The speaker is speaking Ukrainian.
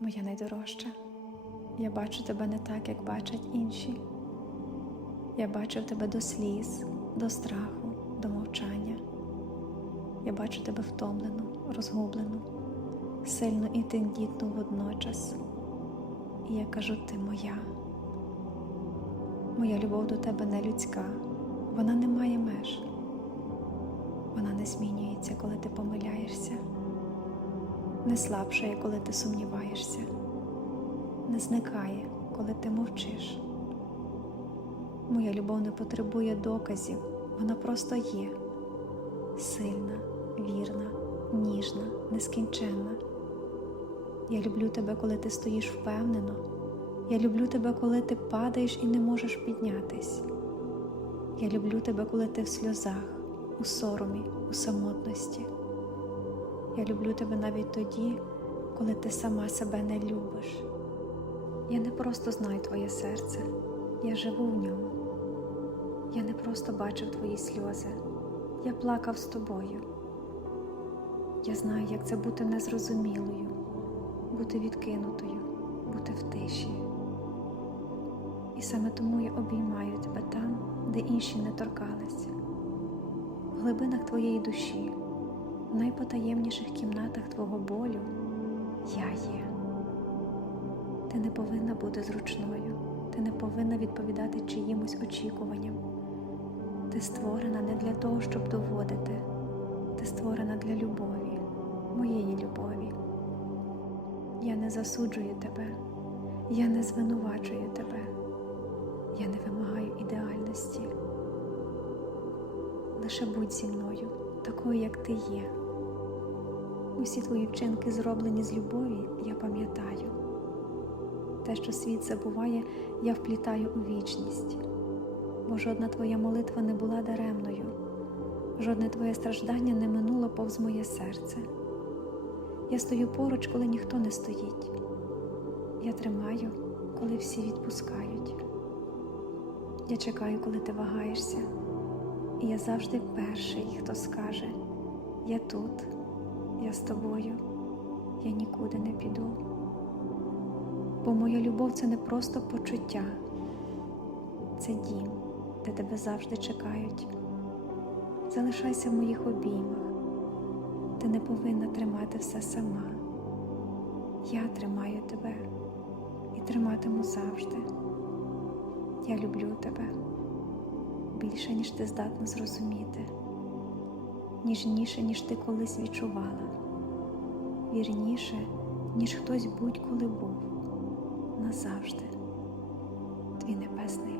моя найдорожча. Я бачу тебе не так, як бачать інші. Я бачив тебе до сліз, до страху, до мовчання. Я бачу тебе втомлену, розгублену, сильну і тендітну водночас. І я кажу, ти моя. Моя любов до тебе не людська, вона не має меж. Вона не змінюється, коли ти помиляєшся, не слабшає, коли ти сумніваєшся, не зникає, коли ти мовчиш. Моя любов не потребує доказів, вона просто є сильна, вірна, ніжна, нескінченна. Я люблю тебе, коли ти стоїш впевнено. Я люблю тебе, коли ти падаєш і не можеш піднятись. Я люблю тебе, коли ти в сльозах, у соромі, у самотності. Я люблю тебе навіть тоді, коли ти сама себе не любиш. Я не просто знаю твоє серце, я живу в ньому. Я не просто бачив твої сльози, я плакав з тобою. Я знаю, як це бути незрозумілою, бути відкинутою, бути в тиші. І саме тому я обіймаю тебе там, де інші не торкались, в глибинах твоєї душі, найпотаємніших кімнатах твого болю я є. Ти не повинна бути зручною, ти не повинна відповідати чиїмось очікуванням. Ти створена не для того, щоб доводити, ти створена для любові, моєї любові. Я не засуджую тебе, я не звинувачую тебе, я не вимагаю ідеальності. Лише будь зі мною, такою, як ти є. Усі твої вчинки зроблені з любові, я пам'ятаю. Те, що світ забуває, я вплітаю у вічність, бо жодна твоя молитва не була даремною, жодне твоє страждання не минуло повз моє серце. Я стою поруч, коли ніхто не стоїть. Я тримаю, коли всі відпускають. Я чекаю, коли ти вагаєшся, і я завжди перший, хто скаже: Я тут, я з тобою, я нікуди не піду. Бо моя любов це не просто почуття, це дім, де тебе завжди чекають. Залишайся в моїх обіймах. Ти не повинна тримати все сама. Я тримаю тебе і триматиму завжди. Я люблю тебе більше, ніж ти здатна зрозуміти, ніжніше, ніж ти колись відчувала, вірніше, ніж хтось будь-коли був. Назавжди. Твій небесний